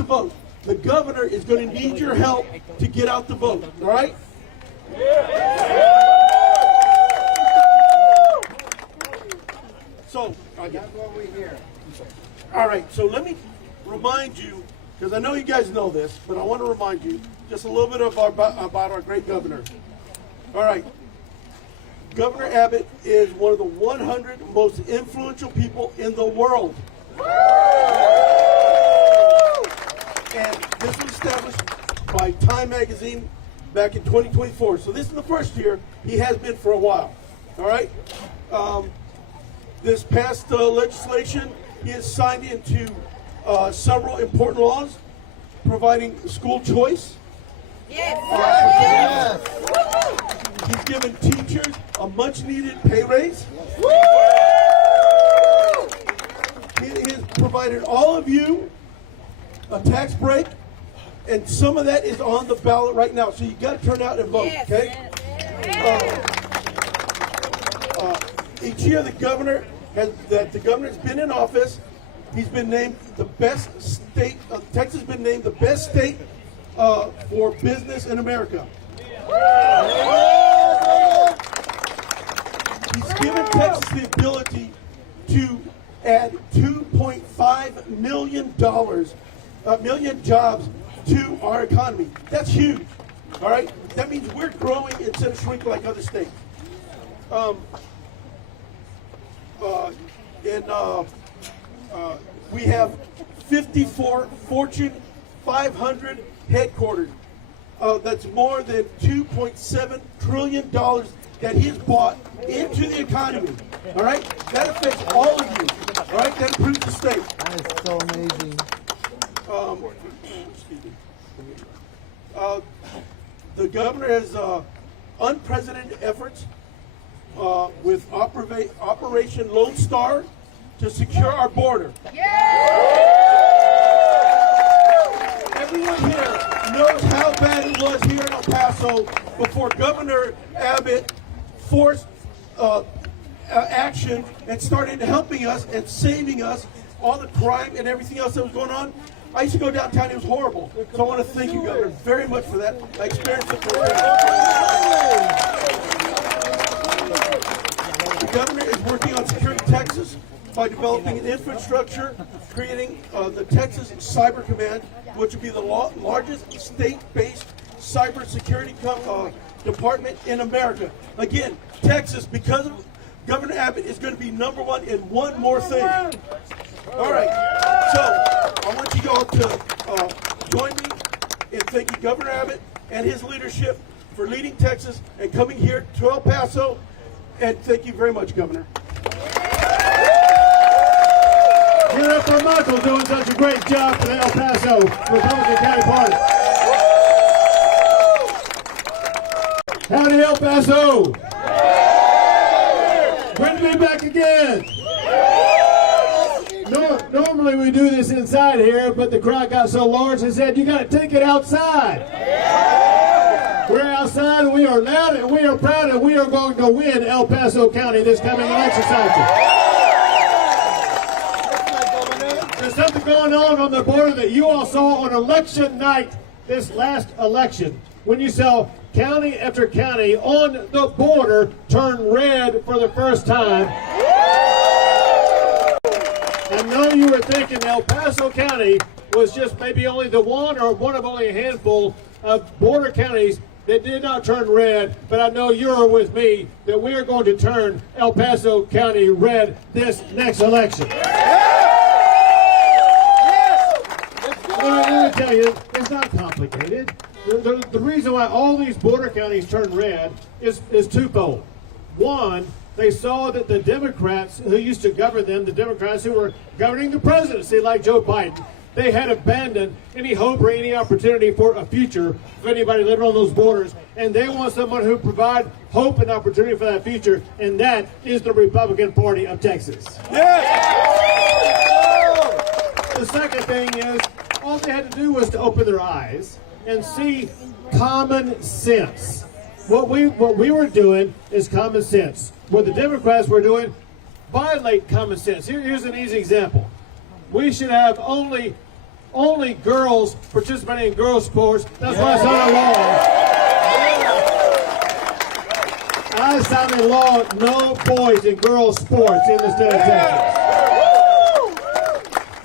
to vote. The governor is going to need your help to get out the vote, all right? So, that's what we hear. All right, so let me remind you, because I know you guys know this, but I want to remind you just a little bit about our great governor. All right. Governor Abbott is one of the 100 most influential people in the world. And this was established by Time Magazine back in 2024. So this is the first year. He has been for a while. All right? This past legislation, he has signed into several important laws providing school choice. Yes. He's given teachers a much-needed pay raise. He has provided all of you a tax break, and some of that is on the ballot right now. So you got to turn out and vote, okay? Each year, the governor has been in office, he's been named the best state. Texas has been named the best state for business in America. He's given Texas the ability to add $2.5 million jobs to our economy. That's huge. All right? That means we're growing instead of shrinking like other states. We have 54 Fortune 500 headquarters. That's more than $2.7 trillion that he's bought into the economy. All right? That affects all of you. All right? That improves the state. That is so amazing. The governor has unprecedented efforts with Operation Lone Star to secure our border. Everyone here knows how bad it was here in El Paso before Governor Abbott forced action and started helping us and saving us all the crime and everything else that was going on. I used to go downtown, it was horrible. So I want to thank you, Governor, very much for that. I experienced it firsthand. The governor is working on securing Texas by developing an infrastructure, creating the Texas Cyber Command, which will be the largest state-based cybersecurity department in America. Again, Texas, because of Governor Abbott, is going to be #1 in one more thing. All right, so I want you all to join me in thanking Governor Abbott and his leadership for leading Texas and coming here to El Paso. And thank you very much, Governor. Give it up for Michael doing such a great job for the El Paso Republican County Party. Howdy, El Paso. Great to be back again. Normally we do this inside here, but the crowd got so large they said, you got to take it outside. We're outside, and we are loud, and we are proud, and we are going to win El Paso County this coming election cycle. There's something going on the border that you all saw on election night, this last election, when you saw county after county on the border turn red for the first time. I know you were thinking El Paso County was just maybe only the one or one of only a handful of border counties that did not turn red, but I know you're with me that we are going to turn El Paso County red this next election. Well, let me tell you, it's not complicated. The reason why all these border counties turn red is twofold. One, they saw that the Democrats who used to govern them, the Democrats who were governing the presidency like Joe Biden, they had abandoned any hope or any opportunity for a future for anybody living on those borders. And they want someone who provide hope and opportunity for that future, and that is the Republican Party of Texas. The second thing is, all they had to do was to open their eyes and see common sense. What we were doing is common sense. What the Democrats were doing, violate common sense. Here's an easy example. We should have only only girls participating in girls' sports. That's why I signed a law. I signed a law, no boys in girls' sports in the state of Texas.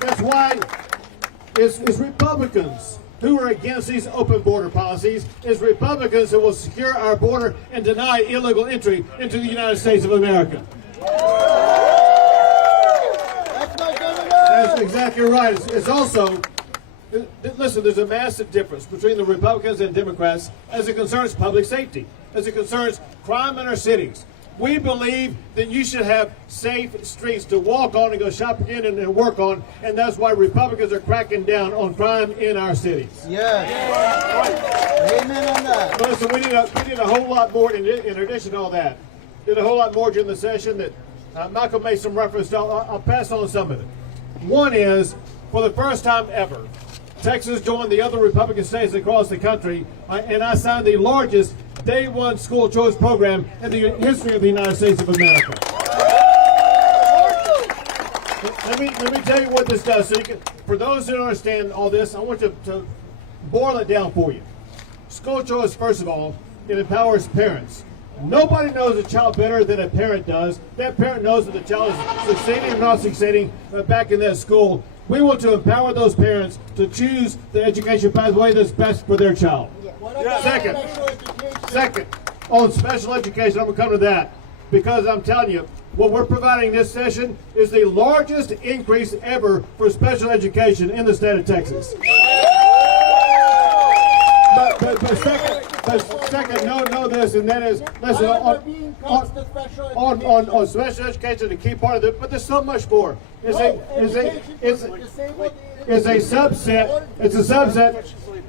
That's why it's Republicans who are against these open border policies. It's Republicans who will secure our border and deny illegal entry into the United States of America. That's exactly right. It's also, listen, there's a massive difference between the Republicans and Democrats as it concerns public safety, as it concerns crime in our cities. We believe that you should have safe streets to walk on and go shopping in and work on, and that's why Republicans are cracking down on crime in our cities. Yes. Amen on that. But listen, we did a whole lot more in addition to all that. Did a whole lot more during the session that Michael made some reference to. I'll pass on some of it. One is, for the first time ever, Texas joined the other Republican states across the country, and I signed the largest Day One school choice program in the history of the United States of America. Let me tell you what this does. So for those who don't understand all this, I want to boil it down for you. School choice, first of all, it empowers parents. Nobody knows a child better than a parent does. That parent knows if the child is succeeding or not succeeding back in that school. We want to empower those parents to choose the education pathway that's best for their child. Second, on special education, I'm going to come to that because I'm telling you, what we're providing this session is the largest increase ever for special education in the state of Texas. But second, know this, and that is, listen, on special education, the key part of it, but there's so much more. It's a subset. It's a subset.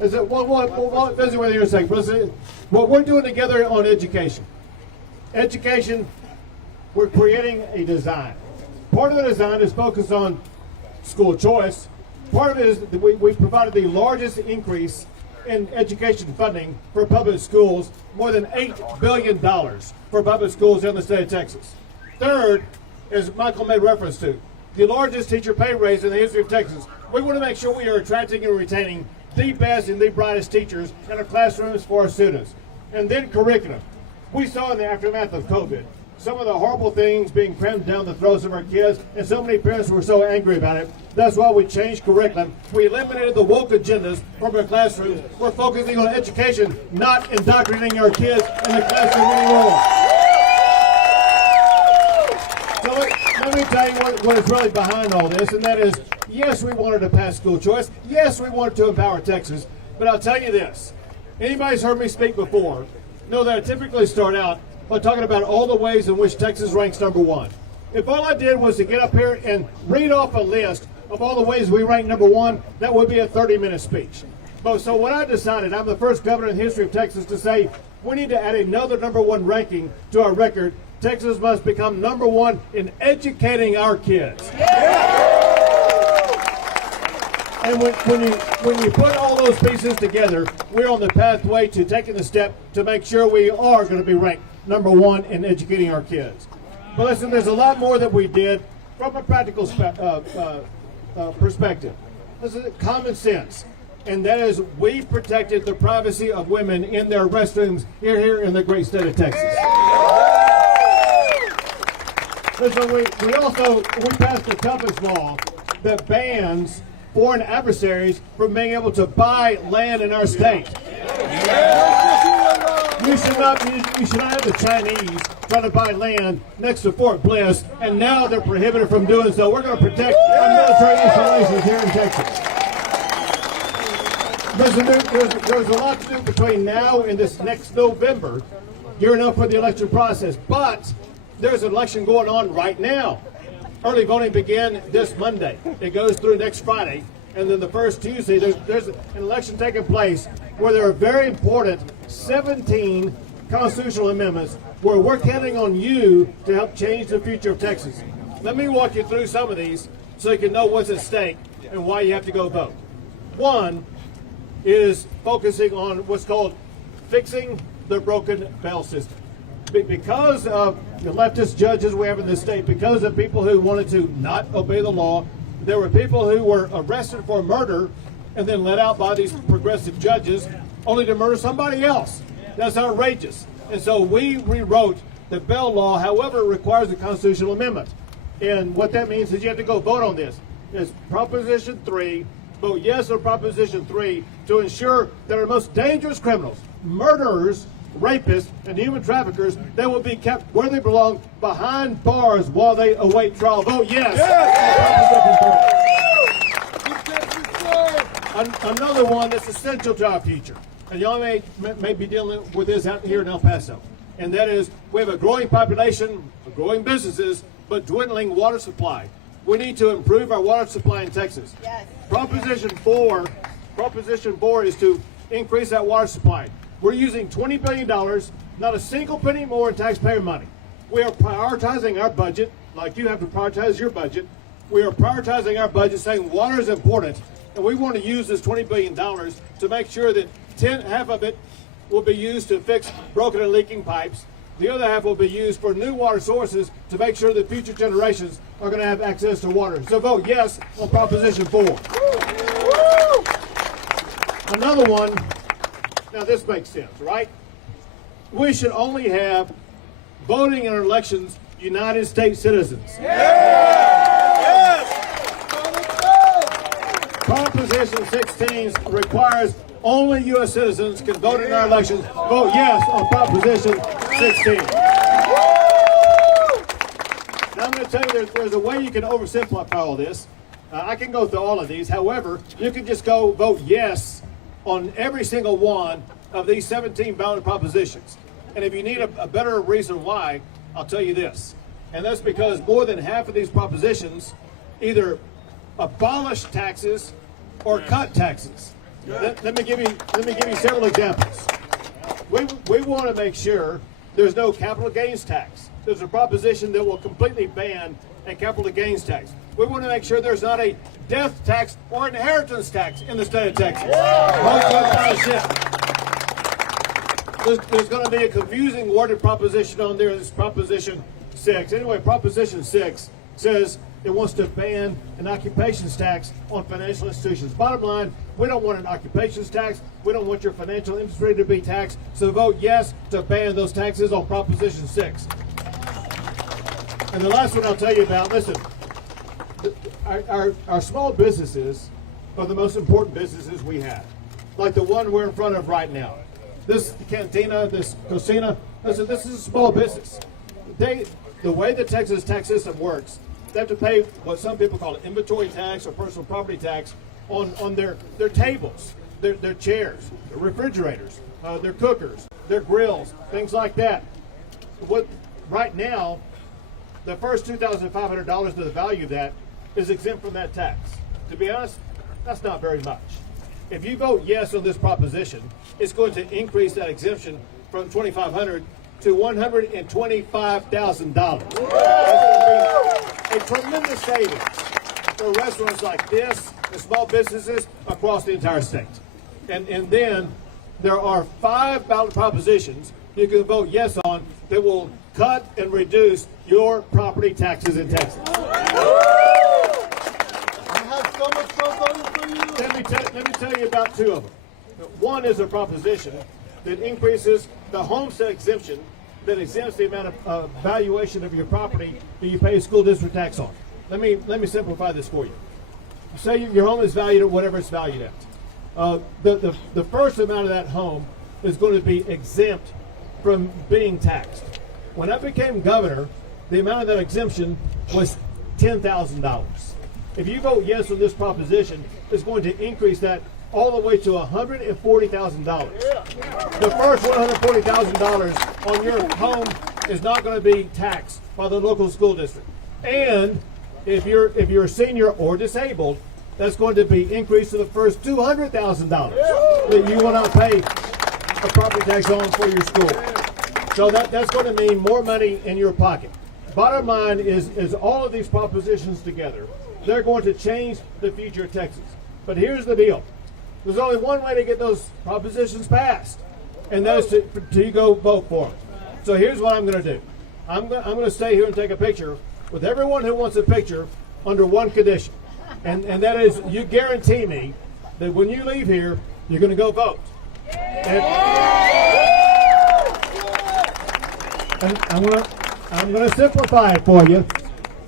We'll visit with you in a second. What we're doing together on education, we're creating a design. Part of the design is focused on school choice. Part of it is that we provided the largest increase in education funding for public schools, more than $8 billion for public schools in the state of Texas. Third, as Michael made reference to, the largest teacher pay raise in the history of Texas. We want to make sure we are attracting and retaining the best and the brightest teachers in our classrooms for our students. And then curriculum. We saw in the aftermath of COVID some of the horrible things being crammed down the throats of our kids, and so many parents were so angry about it. That's why we changed curriculum. We eliminated the woke agendas from our classrooms. We're focusing on education, not indoctrinating our kids in the classroom anymore. So let me tell you what is really behind all this, and that is, yes, we wanted to pass school choice. Yes, we wanted to empower Texas. But I'll tell you this. Anybody's heard me speak before know that I typically start out by talking about all the ways in which Texas ranks number one. If all I did was to get up here and read off a list of all the ways we rank number one, that would be a 30-minute speech. So what I decided, I'm the first governor in the history of Texas to say, we need to add another number one ranking to our record. Texas must become number one in educating our kids. And when you put all those pieces together, we're on the pathway to taking the step to make sure we are going to be ranked number one in educating our kids. But listen, there's a lot more that we did from a practical perspective. This is common sense, and that is we protected the privacy of women in their restrooms here in the great state of Texas. Listen, we passed the toughest law that bans foreign adversaries from being able to buy land in our state. You should not have the Chinese trying to buy land next to Fort Bliss, and now they're prohibited from doing so. We're going to protect our military installations here in Texas. Listen, there's a lot to do between now and this next November, gearing up for the election process, but there's an election going on right now. Early voting began this Monday. It goes through next Friday. And then the first Tuesday, there's an election taking place where there are very important 17 constitutional amendments where we're counting on you to help change the future of Texas. Let me walk you through some of these so you can know what's at stake and why you have to go vote. One is focusing on what's called fixing the broken bail system. Because of the leftist judges we have in this state, because of people who wanted to not obey the law, There were people who were arrested for murder and then let out by these progressive judges only to murder somebody else. That's outrageous. And so we rewrote the bail law, however, it requires a constitutional amendment. And what that means is you have to go vote on this. It's Proposition 3. Vote yes on Proposition 3 to ensure that our most dangerous criminals, murderers, rapists, and human traffickers, they will be kept where they belong, behind bars while they await trial. Vote yes. Another one that's essential to our future, and y'all may be dealing with this out here in El Paso, and that is we have a growing population, growing businesses, but dwindling water supply. We need to improve our water supply in Texas. Yes. Proposition 4 is to increase that water supply. We're using $20 billion, not a single penny more in taxpayer money. We are prioritizing our budget, like you have to prioritize your budget. We are prioritizing our budget, saying water is important, and we want to use this $20 billion to make sure that half of it will be used to fix broken and leaking pipes. The other half will be used for new water sources to make sure that future generations are going to have access to water. So vote yes on Proposition 4. Another one, now this makes sense, right? We should only have voting in our elections United States citizens. Proposition 16 requires only U.S. citizens can vote in our elections. Vote yes on Proposition 16. Now I'm going to tell you there's a way you can oversimplify all this. I can go through all of these. However, you can just go vote yes on every single one of these 17 ballot propositions. And if you need a better reason why, I'll tell you this. And that's because more than half of these propositions either abolish taxes or cut taxes. Let me give you several examples. We want to make sure there's no capital gains tax. There's a proposition that will completely ban a capital gains tax. We want to make sure there's not a death tax or inheritance tax in the state of Texas. There's going to be a confusing worded proposition on there. It's Proposition 6. Anyway, Proposition 6 says it wants to ban an occupations tax on financial institutions. Bottom line, we don't want an occupations tax. We don't want your financial industry to be taxed. So vote yes to ban those taxes on Proposition 6. And the last one I'll tell you about, listen, our small businesses are the most important businesses we have. Like the one we're in front of right now. This cantina, this cocina, listen, this is a small business. The way the Texas tax system works, they have to pay what some people call an inventory tax or personal property tax on their tables, their chairs, their refrigerators, their cookers, their grills, things like that. Right now, the first $2,500 of the value of that is exempt from that tax. To be honest, that's not very much. If you vote yes on this proposition, it's going to increase that exemption from $2,500 to $125,000. A tremendous savings for restaurants like this and small businesses across the entire state. And then there are 5 ballot propositions you can vote yes on that will cut and reduce your property taxes in Texas. Let me tell you about 2 of them. One is a proposition that increases the homestead exemption that exempts the amount of valuation of your property that you pay a school district tax on. Let me simplify this for you. Say your home is valued at whatever it's valued at. The first amount of that home is going to be exempt from being taxed. When I became governor, the amount of that exemption was $10,000. If you vote yes on this proposition, it's going to increase that all the way to $140,000. The first $140,000 on your home is not going to be taxed by the local school district. And if you're a senior or disabled, that's going to be increased to the first $200,000 that you will not pay a property tax on for your school. So that's going to mean more money in your pocket. Bottom line is all of these propositions together, they're going to change the future of Texas. But here's the deal. There's only one way to get those propositions passed, and that is to go vote for them. So here's what I'm going to do. I'm going to stay here and take a picture with everyone who wants a picture under one condition. and that is you guarantee me that when you leave here, you're going to go vote. And I'm going to simplify it for you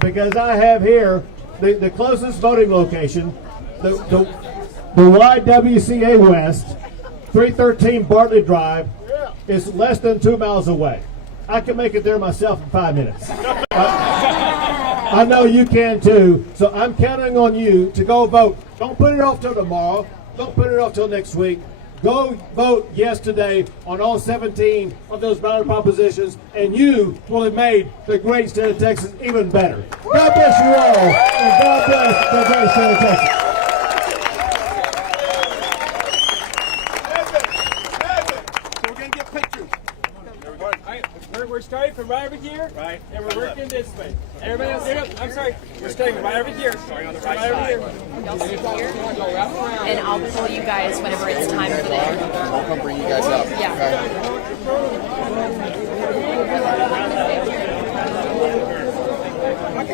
because I have here the closest voting location, the YWCA West, 313 Bartlett Drive, is less than 2 miles away. I can make it there myself in 5 minutes. I know you can too, so I'm counting on you to go vote. Don't put it off till tomorrow. Don't put it off till next week. Go vote yes today on all 17 of those ballot propositions, and you will have made the great state of Texas even better. God bless you all, and God bless the great state of Texas. So we're going to get pictures. We're starting from right over here, right, and we're working this way. Everybody else, I'm sorry, we're starting right over here. Starting on the right side. Y'all sit here, and I'll pull you guys whenever it's time for the I'll come bring you guys up. Yeah. Okay.